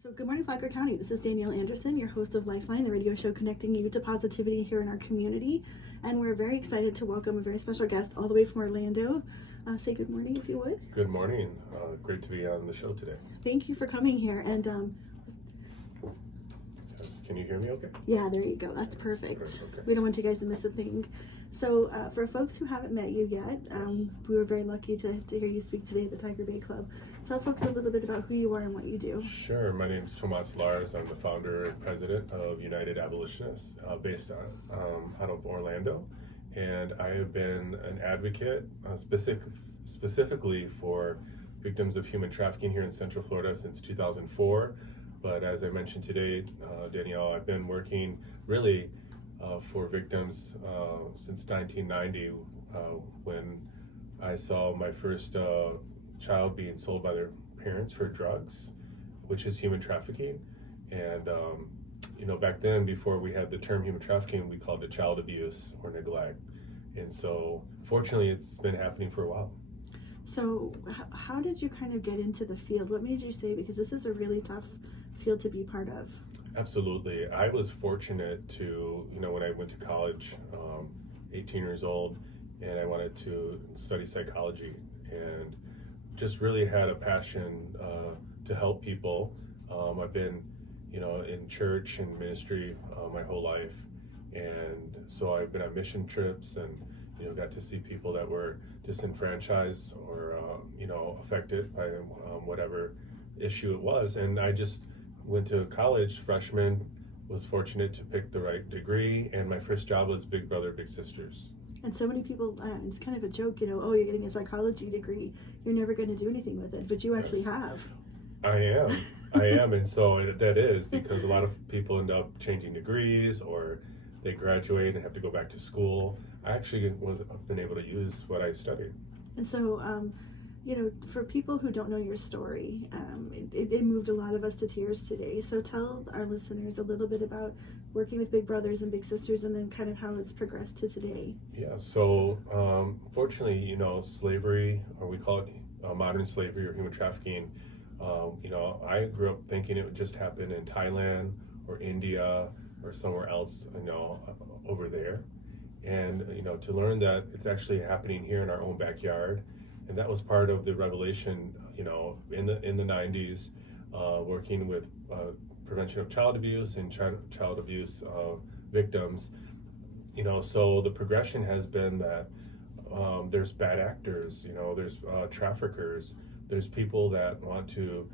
So good morning, Flagler County. This is Danielle Anderson, your host of Lifeline, the radio show connecting you to positivity here in our community. And we're very excited to welcome a very special guest all the way from Orlando. Say good morning, if you would. Good morning. Great to be on the show today. Thank you for coming here. And Yes, can you hear me okay? yeah, there you go. That's perfect. Okay. We don't want you guys to miss a thing. So for folks who haven't met you yet, we were very lucky to hear you speak today at the Tiger Bay Club. Tell folks a little bit about who you are and what you do. Sure. My name is Tomas Lares. I'm the founder and president of United Abolitionists based out of Orlando. And I have been an advocate specifically for victims of human trafficking here in Central Florida since 2004. But as I mentioned today, Danielle, I've been working really for victims since 1990 when I saw my first child being sold by their parents for drugs, which is human trafficking. And back then, before we had the term human trafficking, we called it child abuse or neglect. And so fortunately, it's been happening for a while. So how did you kind of get into the field? What made you say, because this is a really tough field to be part of? Absolutely. I was fortunate to, when I went to college, 18 years old, and I wanted to study psychology and just really had a passion to help people. I've been, in church and ministry my whole life. And so I've been on mission trips and, got to see people that were disenfranchised or, affected by whatever issue it was. And I just went to college, freshman, was fortunate to pick the right degree. And my first job was Big Brother, Big Sisters. And so many people, it's kind of a joke, oh, you're getting a psychology degree, you're never going to do anything with it, but you actually have. I am, and so that is because a lot of people end up changing degrees or they graduate and have to go back to school. I actually been able to use what I studied. And so, for people who don't know your story, it moved a lot of us to tears today. So tell our listeners a little bit about working with Big Brothers and Big Sisters and then kind of how it's progressed to today. Yeah, so fortunately, slavery, or we call it modern slavery or human trafficking, I grew up thinking it would just happen in Thailand or India or somewhere else, over there. And, to learn that it's actually happening here in our own backyard. And that was part of the revelation, in the 90s, working with prevention of child abuse and child abuse victims. So the progression has been that there's bad actors, there's traffickers, there's people that want to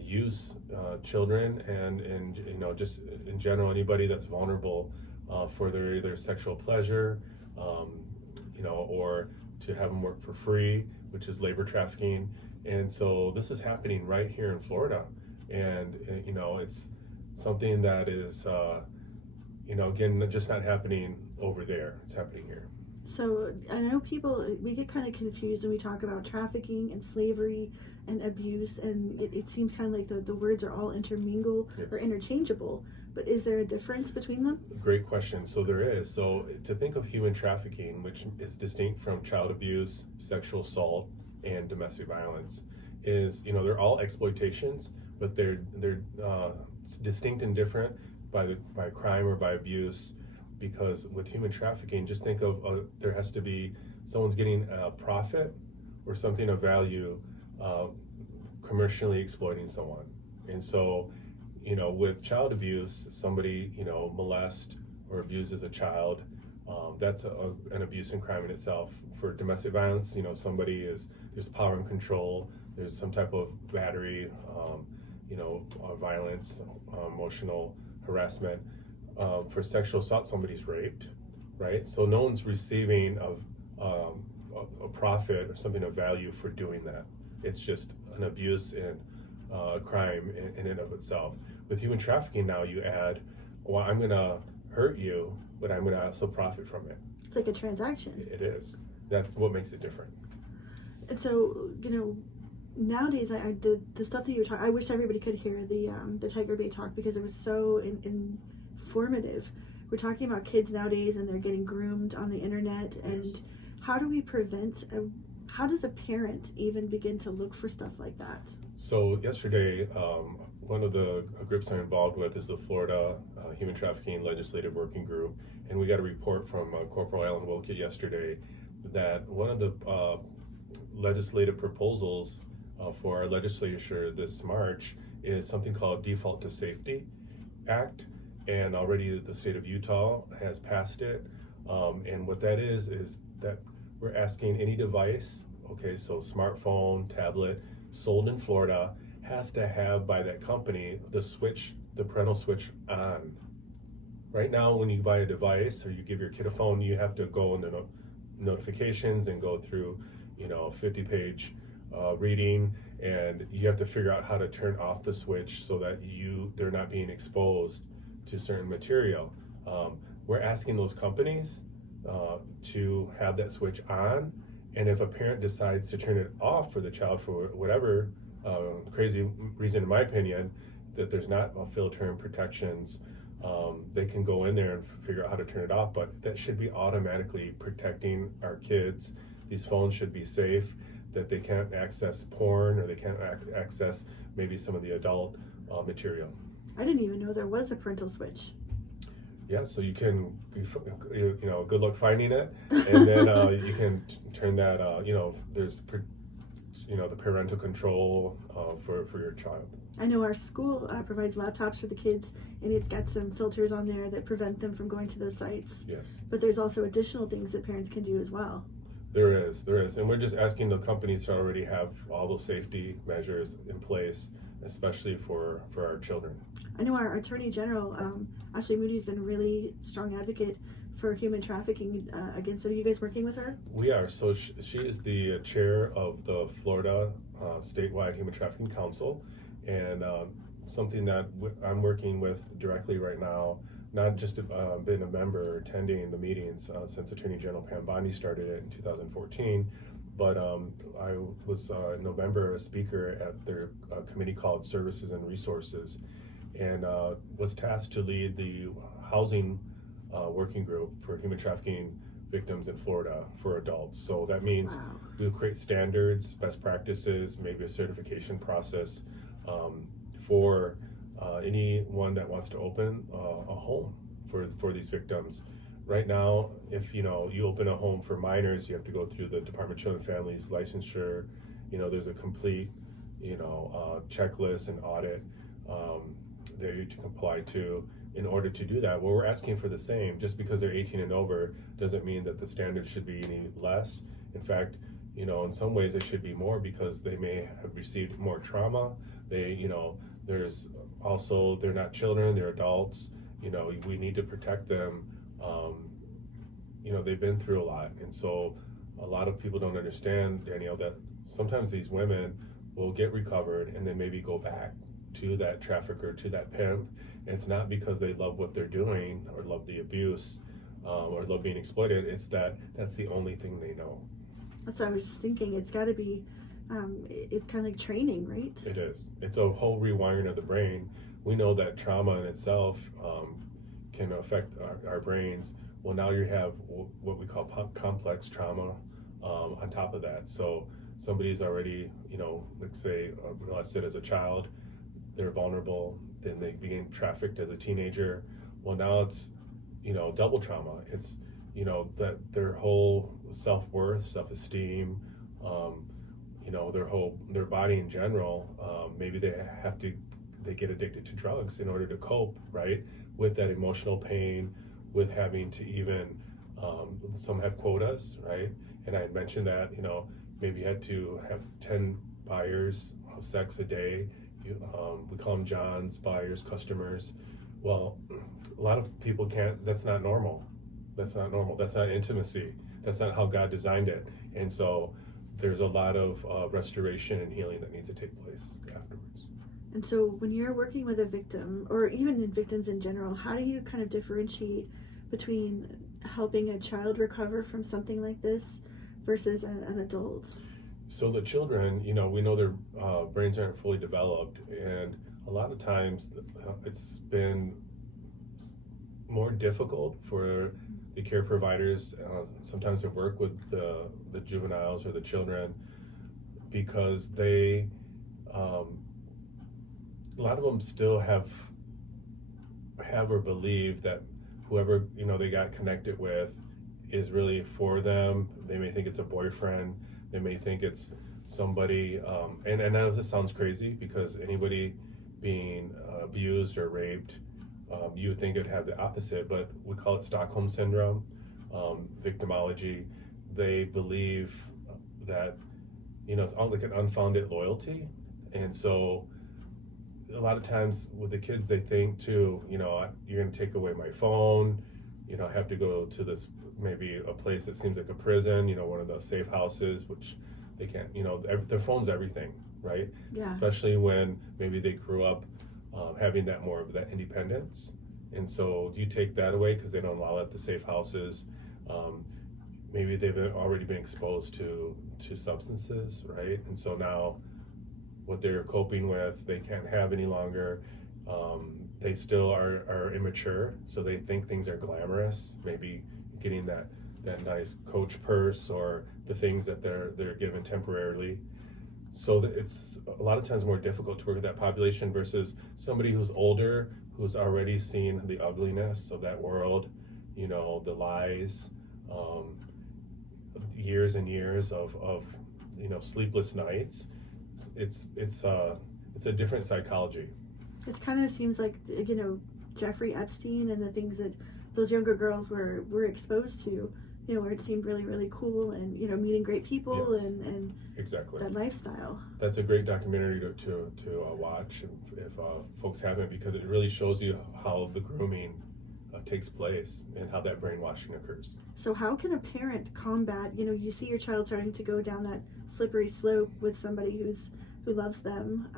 use children and just in general anybody that's vulnerable for their either sexual pleasure, or to have them work for free, which is labor trafficking. And so this is happening right here in Florida. And, it's something that is, again, just not happening over there. It's happening here. So I know we get kind of confused when we talk about trafficking and slavery and abuse, and it seems kind of like the words are all intermingled or interchangeable. But is there a difference between them? Great question. So there is. So to think of human trafficking, which is distinct from child abuse, sexual assault, and domestic violence, is, they're all exploitations, but they're distinct and different by crime or by abuse. Because with human trafficking, just think of there has to be someone's getting a profit or something of value commercially exploiting someone. And so, with child abuse, somebody, molests or abuses a child, that's an abuse and crime in itself. For domestic violence, there's power and control, there's some type of battery, violence, emotional harassment. For sexual assault, somebody's raped, right? So no one's receiving a profit or something of value for doing that. It's just an abuse and a crime in and of itself. With human trafficking now, you add, well, I'm going to hurt you, but I'm going to also profit from it. It's like a transaction. It is. That's what makes it different. And so, nowadays, the stuff that you were talking, I wish everybody could hear the Tiger Bay talk because it was so informative. We're talking about kids nowadays and they're getting groomed on the internet. And yes. How do we prevent how does a parent even begin to look for stuff like that? So yesterday, one of the groups I'm involved with is the Florida Human Trafficking Legislative Working Group, and we got a report from Corporal Alan Wilkett yesterday that one of the legislative proposals for our legislature this March is something called Default to Safety Act, and already the state of Utah has passed it. And what that is that we're asking any device, okay, so smartphone, tablet, sold in Florida, has to have by that company the parental switch on. Right now, when you buy a device or you give your kid a phone, you have to go into notifications and go through, 50-page reading, and you have to figure out how to turn off the switch so that they're not being exposed to certain material. We're asking those companies to have that switch on, and if a parent decides to turn it off for the child for whatever crazy reason, in my opinion, that there's not a filter and protections, they can go in there and figure out how to turn it off, but that should be automatically protecting our kids. These phones should be safe, that they can't access porn or they can't access maybe some of the adult material. I didn't even know there was a parental switch. Yeah, so you can, good luck finding it, and then you can turn that, there's, the parental control for your child. I know our school provides laptops for the kids, and it's got some filters on there that prevent them from going to those sites. Yes. But there's also additional things that parents can do as well. There is, and we're just asking the companies to already have all those safety measures in place, especially for our children. I know our Attorney General, Ashley Moody's been a really strong advocate for human trafficking against it. Are you guys working with her? We are. So she is the chair of the Florida Statewide Human Trafficking Council, and something that I'm working with directly right now, not just been a member attending the meetings since Attorney General Pam Bondi started it in 2014, but I was in November a speaker at their committee called Services and Resources, and was tasked to lead the housing working group for human trafficking victims in Florida for adults. So that means we'll create standards, best practices, maybe a certification process for anyone that wants to open a home for these victims. Right now, if you open a home for minors, you have to go through the Department of Children and Families licensure. There's a complete checklist and audit that you to comply to in order to do that. Well, we're asking for the same. Just because they're 18 and over doesn't mean that the standards should be any less. In fact, in some ways they should be more, because they may have received more trauma. There's also, they're not children, they're adults. We need to protect them. They've been through a lot. And so a lot of people don't understand, Danielle, that sometimes these women will get recovered and then maybe go back to that trafficker, to that pimp. And it's not because they love what they're doing or love the abuse or love being exploited. It's that's the only thing they know. That's what I was just thinking. It's got to be, it's kind of like training, right? It is. It's a whole rewiring of the brain. We know that trauma in itself can affect our brains. Well, now you have what we call complex trauma on top of that. So somebody's already, let's say, molested as a child, they're vulnerable, then they begin trafficked as a teenager. Well, now it's, double trauma. It's, that their whole self-worth, self-esteem, their body in general, maybe they get addicted to drugs in order to cope, right, with that emotional pain, with having to even, some have quotas, right? And I had mentioned that, maybe you had to have 10 buyers of sex a day. We call them Johns, buyers, customers. Well, a lot of people can't, that's not normal. That's not normal. That's not intimacy. That's not how God designed it. And so there's a lot of restoration and healing that needs to take place afterwards. And so when you're working with a victim, or even in victims in general, how do you kind of differentiate between helping a child recover from something like this versus an adult? So the children, we know their brains aren't fully developed, and a lot of times it's been more difficult for the care providers sometimes to work with the juveniles or the children, because they a lot of them still have or believe that whoever they got connected with is really for them. They may think it's a boyfriend. They may think it's somebody, and I know this sounds crazy because anybody being abused or raped, you would think it'd have the opposite, but we call it Stockholm syndrome, victimology. They believe that it's all like an unfounded loyalty, and so a lot of times with the kids, they think too, you're going to take away my phone, I have to go to this, maybe a place that seems like a prison, one of those safe houses, which they can't, their phone's everything, right? Yeah. Especially when maybe they grew up having that more of that independence. And so you take that away because they don't allow it at the safe houses. Maybe they've already been exposed to substances, right? And so now what they're coping with, they can't have any longer. They still are immature, so they think things are glamorous, maybe getting that nice Coach purse or the things that they're given temporarily. So it's a lot of times more difficult to work with that population versus somebody who's older, who's already seen the ugliness of that world, the lies, years and years of sleepless nights. It's a different psychology. It kind of seems like Jeffrey Epstein and the things that those younger girls were exposed to, where it seemed really, really cool and meeting great people. Yes. and exactly that lifestyle. That's a great documentary to watch if folks haven't, because it really shows you how the grooming takes place and how that brainwashing occurs. So how can a parent combat, you see your child starting to go down that slippery slope with somebody who loves them,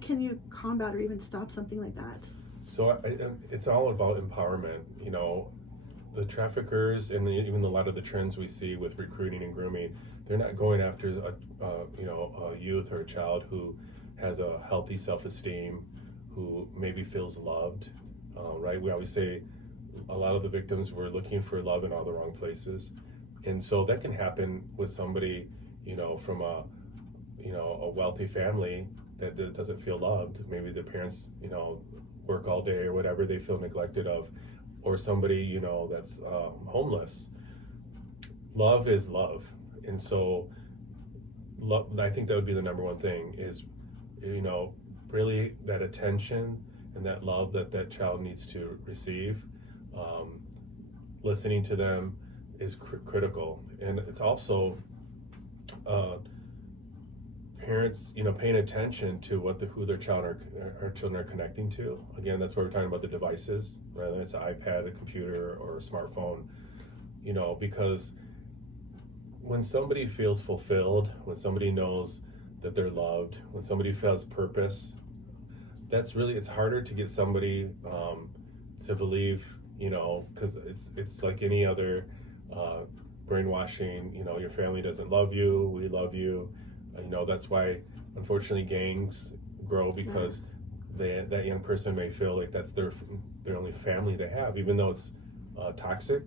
can you combat or even stop something like that? So it's all about empowerment. The traffickers and even a lot of the trends we see with recruiting and grooming, they're not going after a youth or a child who has a healthy self-esteem, who maybe feels loved. Right? We always say a lot of the victims were looking for love in all the wrong places, and so that can happen with somebody, from a wealthy family that doesn't feel loved. Maybe the parents, work all day or whatever, they feel neglected of, or somebody, that's homeless. Love is love, and so I think that would be the number one thing is, really that attention and that love that child needs to receive. Listening to them is critical, and it's also parents, paying attention to who their children are connecting to. Again, that's why we're talking about the devices, whether it's an iPad, a computer, or a smartphone. Because when somebody feels fulfilled, when somebody knows that they're loved, when somebody feels purpose, it's harder to get somebody to believe, because it's like any other brainwashing. Your family doesn't love you, we love you. That's why unfortunately gangs grow, because that young person may feel like that's their only family they have, even though it's toxic.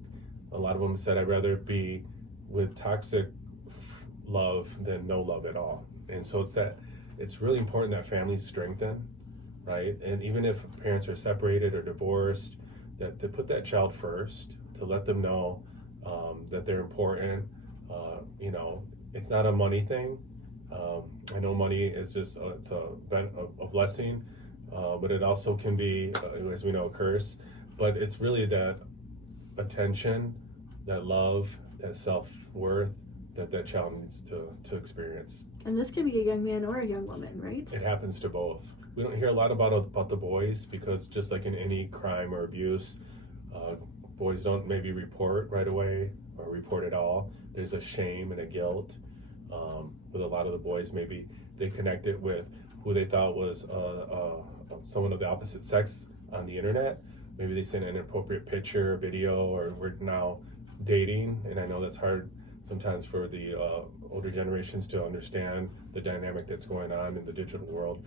A lot of them said, I'd rather be with toxic love than no love at all. And so it's really important that families strengthen, right? And even if parents are separated or divorced, that they put that child first, to let them know that they're important. It's not a money thing. I know money is just it's a blessing, but it also can be, as we know, a curse. But it's really that attention, that love, that self-worth that child needs to experience. And this can be a young man or a young woman, right? It happens to both. We don't hear a lot about the boys, because just like in any crime or abuse, boys don't maybe report right away or report at all. There's a shame and a guilt. With a lot of the boys, maybe they connected with who they thought was someone of the opposite sex on the internet. Maybe they sent an inappropriate picture, video, or we're now dating. And I know that's hard sometimes for the older generations to understand the dynamic that's going on in the digital world.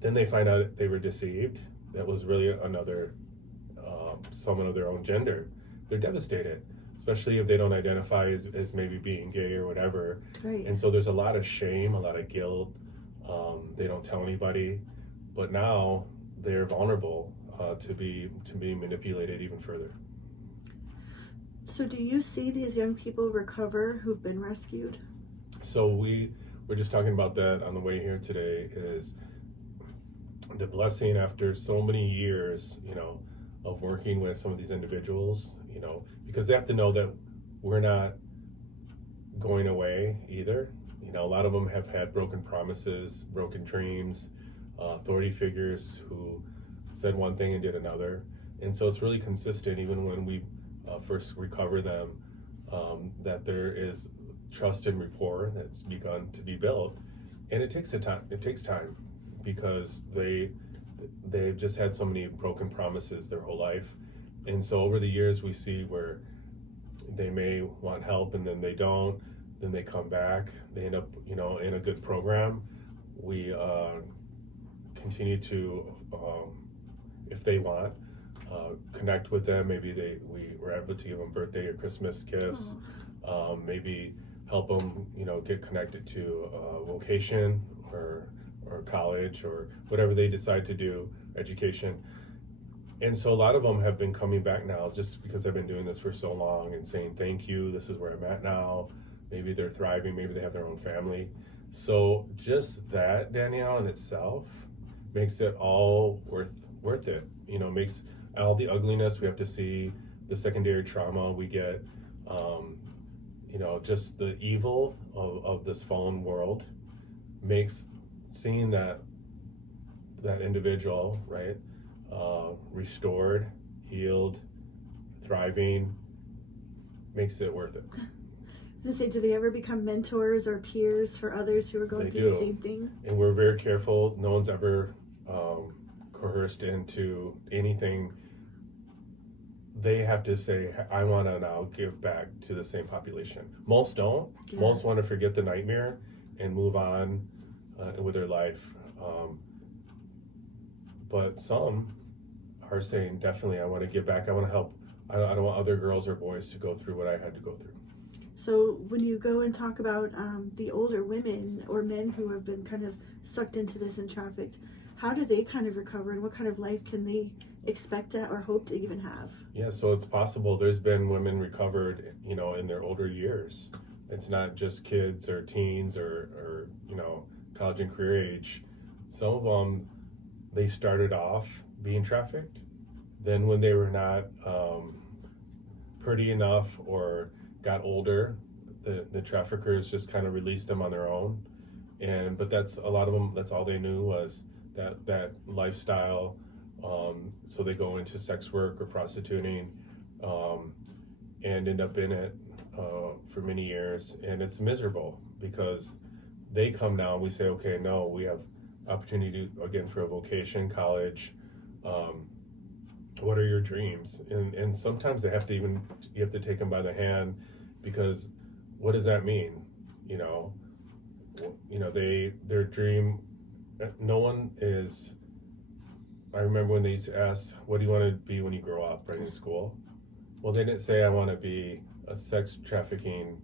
Then they find out they were deceived. That was really another someone of their own gender. They're devastated, especially if they don't identify as maybe being gay or whatever. Right. And so there's a lot of shame, a lot of guilt. They don't tell anybody. but now they're vulnerable to be manipulated even further. So do you see these young people recover who've been rescued? So we're just talking about that on the way here today, is the blessing after so many years, of working with some of these individuals, because they have to know that we're not going away either. A lot of them have had broken promises, broken dreams, authority figures who said one thing and did another. And so it's really consistent, even when we first recover them, that there is trust and rapport that's begun to be built. And it takes time because they've just had so many broken promises their whole life. And so over the years, we see where they may want help and then they don't, then they come back, they end up, in a good program. We continue to, if they want, connect with them. Maybe we were able to give them birthday or Christmas gifts. Maybe help them, get connected to vocation or college or whatever they decide to do, education. And so a lot of them have been coming back now just because I've been doing this for so long and saying, thank you, this is where I'm at now. Maybe they're thriving, maybe they have their own family. So just that, Danielle, in itself makes it all worth it. Makes all the ugliness we have to see, the secondary trauma we get, just the evil of this fallen world makes seeing that individual, right, restored, healed, thriving, makes it worth it. I was gonna say, do they ever become mentors or peers for others who are going through the same thing? And we're very careful. No one's ever coerced into anything. They have to say, I want to now give back to the same population. Most don't. Yeah. Most want to forget the nightmare and move on with their life. But some are saying, definitely, I want to give back. I want to help. I don't want other girls or boys to go through what I had to go through. So when you go and talk about the older women or men who have been kind of sucked into this and trafficked, how do they kind of recover, and what kind of life can they expect to or hope to even have? Yeah, so it's possible. There's been women recovered, in their older years. It's not just kids or teens or college and career age. Some of them, they started off being trafficked. Then when they were not pretty enough or got older, the traffickers just kind of released them on their own. But that's a lot of them, that's all they knew was that lifestyle. So they go into sex work or prostituting and end up in it for many years. And it's miserable because they come now and we say, okay, no, we have opportunity to, again, for a vocation, college. What are your dreams? And sometimes you have to take them by the hand, because what does that mean? Their dream, no one is. I remember when they used to ask, what do you want to be when you grow up, right, in school? Well, they didn't say, I want to be a sex trafficking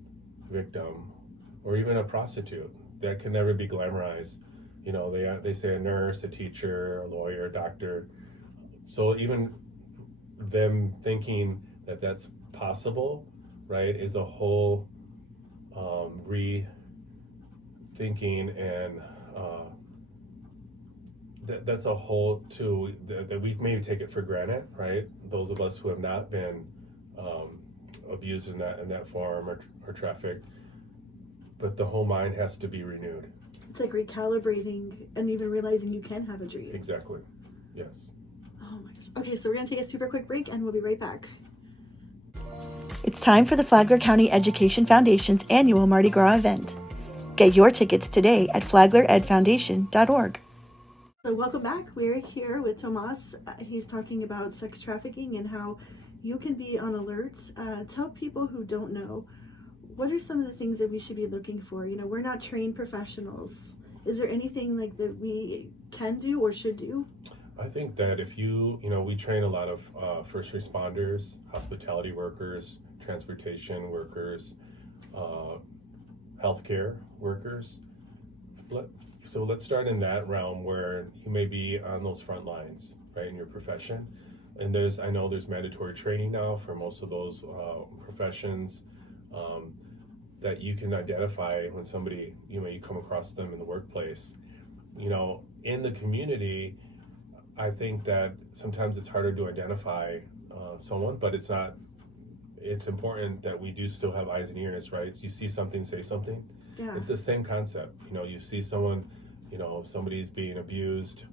victim or even a prostitute. That can never be glamorized. They say a nurse, a teacher, a lawyer, a doctor. So even them thinking that that's possible, right, is a whole rethinking, and that's a whole too that we maybe take it for granted, right? Those of us who have not been abused in that form or trafficked, but the whole mind has to be renewed. It's like recalibrating and even realizing you can have a dream. Exactly. Yes. Oh my gosh. Okay, so we're gonna take a super quick break and we'll be right back. It's time for the Flagler County Education Foundation's annual Mardi Gras event. Get your tickets today at flagleredfoundation.org. So welcome back. We're here with Tomas. He's talking about sex trafficking and how you can be on alert. Tell people who don't know, what are some of the things that we should be looking for? We're not trained professionals. Is there anything like that we can do or should do? I think that if we train a lot of first responders, hospitality workers, transportation workers, healthcare workers, So let's start in that realm where you may be on those front lines, right, in your profession. And I know there's mandatory training now for most of those professions, that you can identify when somebody, you come across them in the workplace. In the community, I think that sometimes it's harder to identify someone, but it's not. It's important that we do still have eyes and ears, right? So you see something, say something. Yeah. It's the same concept. You see someone, if somebody's being abused,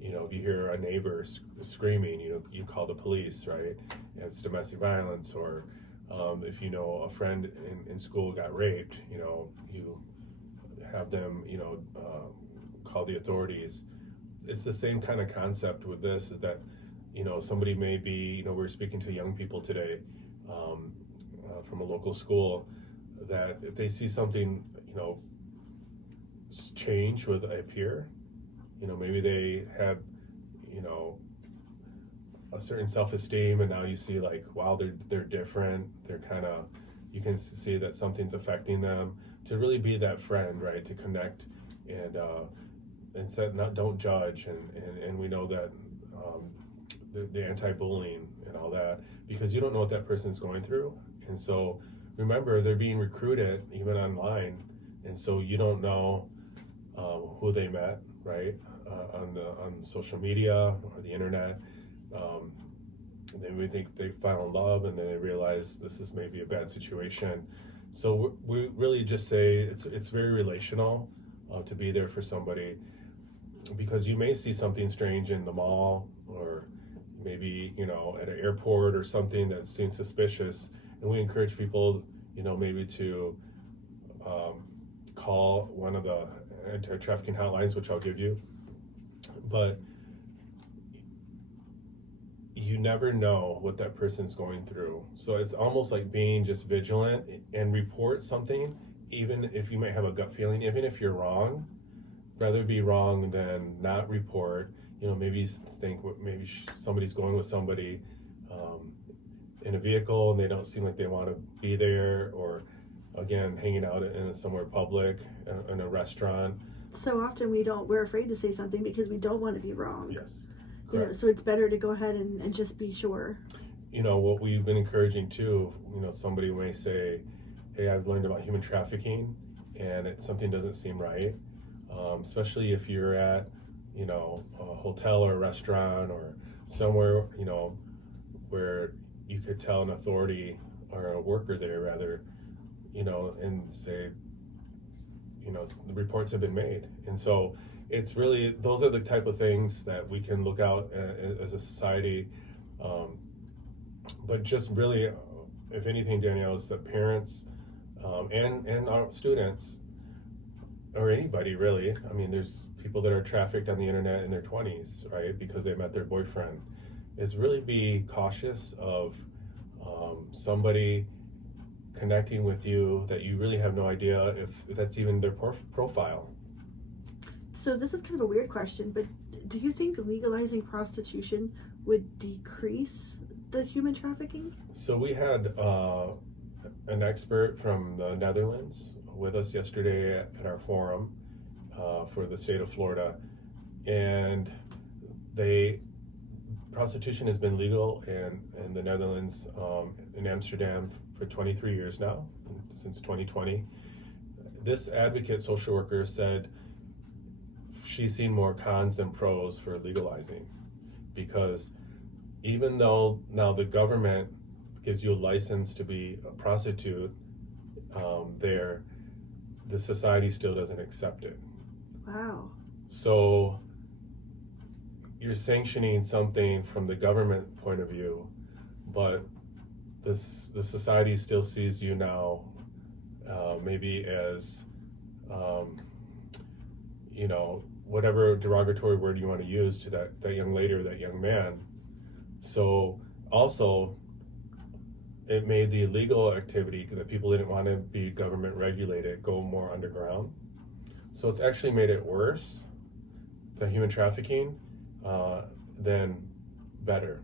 if you hear a neighbor screaming, you call the police, right? If it's domestic violence, or if a friend in school got raped, you have them, call the authorities. It's the same kind of concept with this, is that, somebody may be, we're speaking to young people today from a local school, that if they see something, change with a peer, maybe they had, a certain self-esteem, and now you see like, wow, they're different. They're kind of, you can see that something's affecting them. To really be that friend, right? To connect and don't judge, and we know that the anti-bullying and all that, because you don't know what that person's going through. And so remember, they're being recruited even online, and so you don't know who they met, right, on social media or the internet. They may think they fell in love, and then they realize this is maybe a bad situation. So we really just say it's very relational to be there for somebody, because you may see something strange in the mall, or maybe at an airport or something that seems suspicious, and we encourage people maybe to call one of the anti-trafficking hotlines, which I'll give you. But you never know what that person's going through, so it's almost like being just vigilant and report something, even if you might have a gut feeling, even if you're wrong. Rather be wrong than not report. Maybe think maybe somebody's going with somebody in a vehicle, and they don't seem like they want to be there, or again, hanging out in somewhere public, in a restaurant. So often we're afraid to say something because we don't want to be wrong. Yes, correct. So it's better to go ahead and just be sure. What we've been encouraging too, somebody may say, hey, I've learned about human trafficking, and something doesn't seem right, especially if you're at a hotel or a restaurant, or somewhere, where you could tell an authority or a worker there, rather, and say, the reports have been made. And so it's really, those are the type of things that we can look out as a society. But just really, if anything, Danielle, is that parents and our students, or anybody really, I mean, there's people that are trafficked on the internet in their 20s, right, because they met their boyfriend, is really be cautious of somebody connecting with you that you really have no idea if that's even their profile. So this is kind of a weird question, but do you think legalizing prostitution would decrease the human trafficking? So we had an expert from the Netherlands with us yesterday at our forum for the state of Florida, and prostitution has been legal in the Netherlands, in Amsterdam, for 23 years now, since 2020. This advocate social worker said she's seen more cons than pros for legalizing, because even though now the government gives you a license to be a prostitute, the society still doesn't accept it. Wow. So you're sanctioning something from the government point of view, but the society still sees you now maybe as, whatever derogatory word you want to use to that young lady or that young man. So also, it made the illegal activity that people didn't want to be government regulated go more underground. So it's actually made it worse, the human trafficking, than better.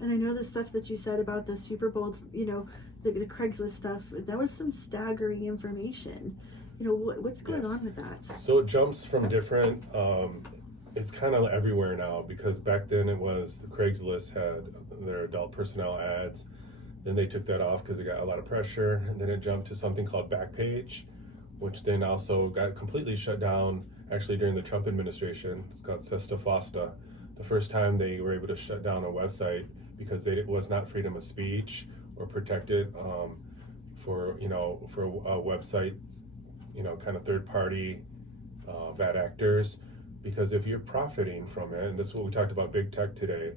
And I know the stuff that you said about the Super Bowl, the Craigslist stuff, that was some staggering information. What's going Yes. on with that? So it jumps from different, it's kind of everywhere now, because back then it was the Craigslist had their adult personnel ads. Then they took that off because it got a lot of pressure. And then it jumped to something called Backpage, which then also got completely shut down actually during the Trump administration. It's called Sesta Fosta. The first time they were able to shut down a website because it was not freedom of speech or protected for a website, kind of third party bad actors. Because if you're profiting from it, and this is what we talked about big tech today,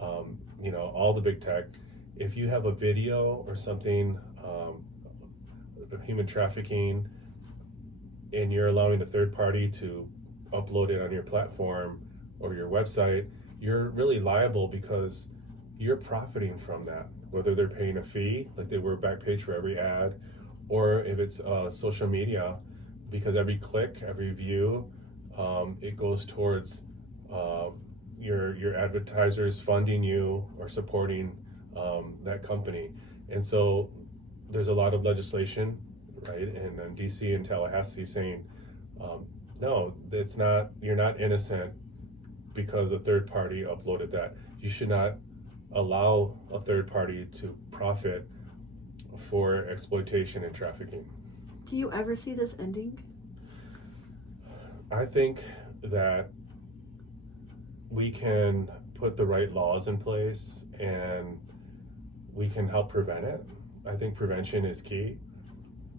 all the big tech, if you have a video or something of human trafficking and you're allowing a third party to upload it on your platform or your website, you're really liable because you're profiting from that, whether they're paying a fee like they were Backpage for every ad, or if it's social media, because every click, every view, it goes towards your advertisers funding you or supporting that company. And so there's a lot of legislation, right, in DC and Tallahassee saying, no, it's not, you're not innocent because a third party uploaded that. You should not allow a third party to profit for exploitation and trafficking. Do you ever see this ending? I think that we can put the right laws in place and we can help prevent it. I think prevention is key.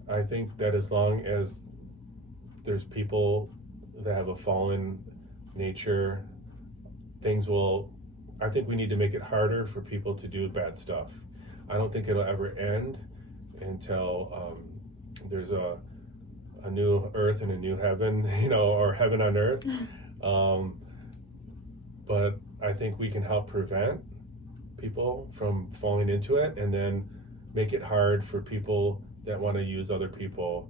I think that as long as there's people that have a fallen nature, I think we need to make it harder for people to do bad stuff. I don't think it'll ever end until there's a new earth and a new heaven, or heaven on earth. But I think we can help prevent people from falling into it, and then make it hard for people that want to use other people,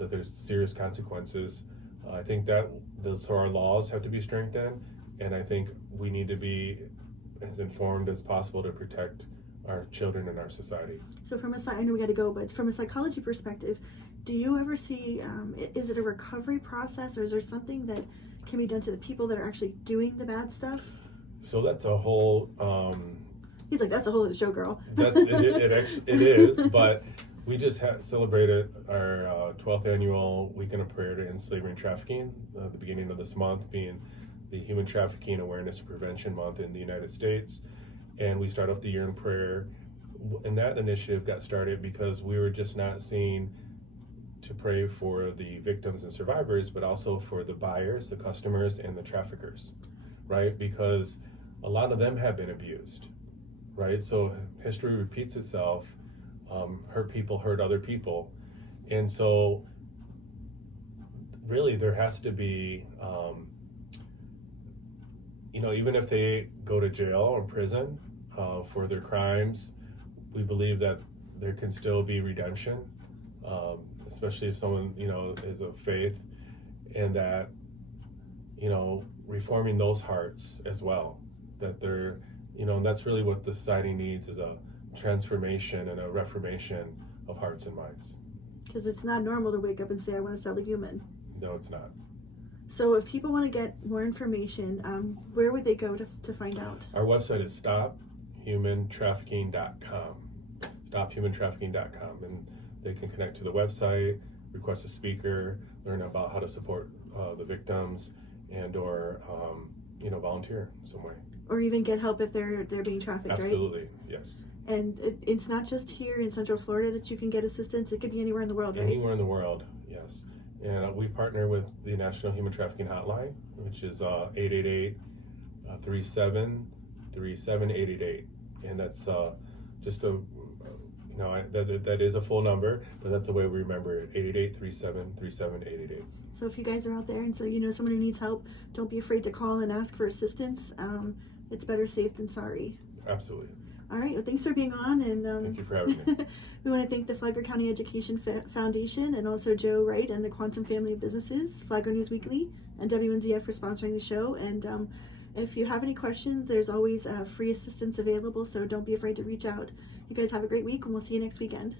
that there's serious consequences. I think that our laws have to be strengthened, and I think we need to be as informed as possible to protect our children and our society. So I know we got to go, but from a psychology perspective, do you ever see, is it a recovery process, or is there something that can be done to the people that are actually doing the bad stuff? So that's a whole... He's like, that's a whole other show, girl. It is, but we just celebrated our 12th annual Weekend of Prayer to End Slavery and Trafficking, the beginning of this month being the Human Trafficking Awareness and Prevention Month in the United States. And we start off the year in prayer. And that initiative got started because we were just not seeing to pray for the victims and survivors, but also for the buyers, the customers, and the traffickers, right? Because a lot of them have been abused, right? So history repeats itself. Hurt people hurt other people. And so really there has to be, even if they go to jail or prison for their crimes, we believe that there can still be redemption, especially if someone, is of faith, and that, reforming those hearts as well, that they're, and that's really what the society needs, is a transformation and a reformation of hearts and minds. Because it's not normal to wake up and say, I want to sell a human. No, it's not. So if people want to get more information, where would they go to find out? Our website is stophumantrafficking.com. Stophumantrafficking.com. And they can connect to the website, request a speaker, learn about how to support the victims, and or volunteer in some way. Or even get help if they're being trafficked, Absolutely, right? yes. And it's not just here in Central Florida that you can get assistance. It could be anywhere in the world, right? Anywhere in the world, yes. And we partner with the National Human Trafficking Hotline, which is 888-37-888. And that's just that is a full number, but that's the way we remember it, 888-37-888. So if you guys are out there and so you know someone who needs help, don't be afraid to call and ask for assistance. It's better safe than sorry. Absolutely. All right. Well, thanks for being on. And thank you for having me. We want to thank the Flagler County Education Foundation and also Joe Wright and the Quantum Family of Businesses, Flagler News Weekly, and WNZF for sponsoring the show. And if you have any questions, there's always free assistance available, so don't be afraid to reach out. You guys have a great week, and we'll see you next weekend.